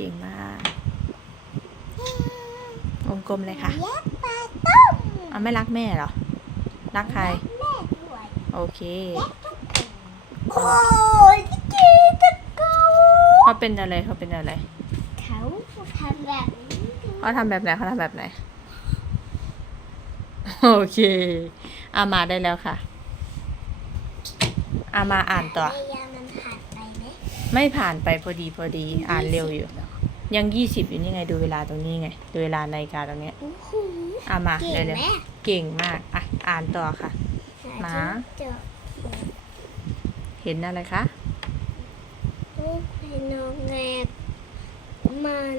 ก่งมากวงกลมเลยค่ะแยกปลาต้มเอาไม่รักแม่เหรอ รักใครแม่ด้วยโอเคแยกทุกคนโอ้ยจีตะโกเขาเป็นอะไรเขาเป็นอะไร เขาทำแบบนี้เขาทำแบบไหนเขาทำแบบไหน โอเคอามาได้แล้วค่ะอามาอ่านต่อ ไหมไม่ผ่านไปพอดีพอดีอ่านเร็วอยู่ ยังยี่สิบอยู่นี่ไงดูเวลาตรงนี้ไง ดูเวลานาฬิกาตรงเนี้ยโอ้โหอามาเก่เร็งวไหมๆเก่งมากอะอ่านต่อค่ะหมาเจอเห็นอะไรคะลูกไอ้น้องแงบมัน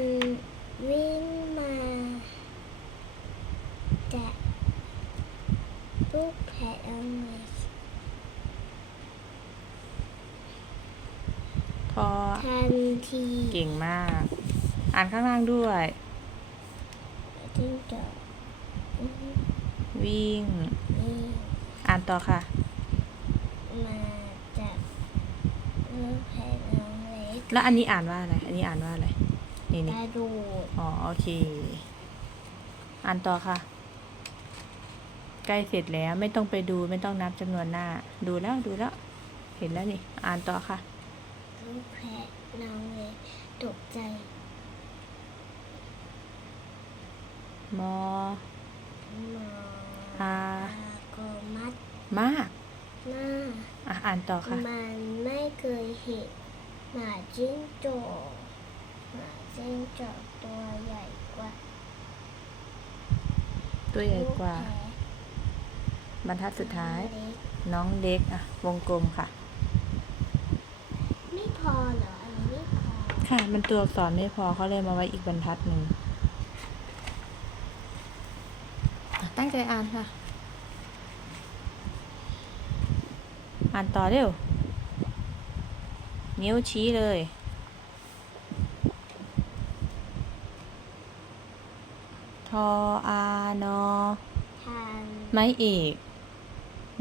วิ่งมาแต่ลูกแพะเอาไงพ อทันทีเก่งมาก อ่านข้างล่างด้วยจิ้งจอกวิ่งนี่อ่านต่อค่ะ มาจากลูกแพะน้องเล็กแล้วอันนี้อ่านว่าอะไร อันนี้อ่านว่าอะไร นี่กนี่ระโดดอ๋อโอเค อ่านต่อค่ะ ใกล้เสร็จแล้วไม่ต้องไปดูไม่ต้องนับจำนวนหน้า ดูแล้วดูแล้ว เห็นแล้วนี่ อ่านต่อค่ะ ลูกแพะน้องเล็กตกใจ มอมองอาก็มัดมาก หน้า อะอ่านต่อค่ะ มันไม่เคยเห็นหมาจิ้งจอกหมาจิ้งจอกตัวใหญ่กว่าตัวใหญ่กว่า ลูแพะบรรทัดสุดท้าย เล็ก น้องเล็กอะ วงกลมค่ะ ไม่พอเหรอ อันนี้ไม่พอ ค่ะ มันตัวอักษรไม่พอเขาเลยมาไว้อีกบรรทัดหนึ่งอะตั้งใจอ่านค่ะ อ่านต่อเร็ว นิ้วชี้เลย ทออานอทานไม้เอก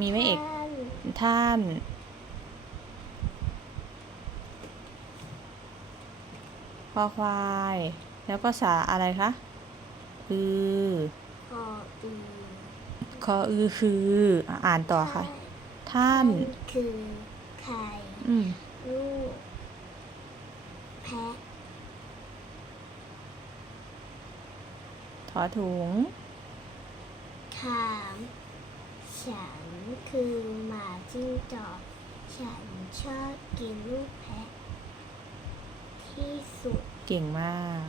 มีไม้เอก ท่านท่าน อควาย แล้วก็สาอะไรคะอือพออีคออือคืออะอ่านต่อค่ะ ท่าท่านนคือไข่อืมลูกแพะถอถุงถามฉันคือหมาจิ้งจอกฉันชอบกินลูกแพะที่ สุด เก่งมาก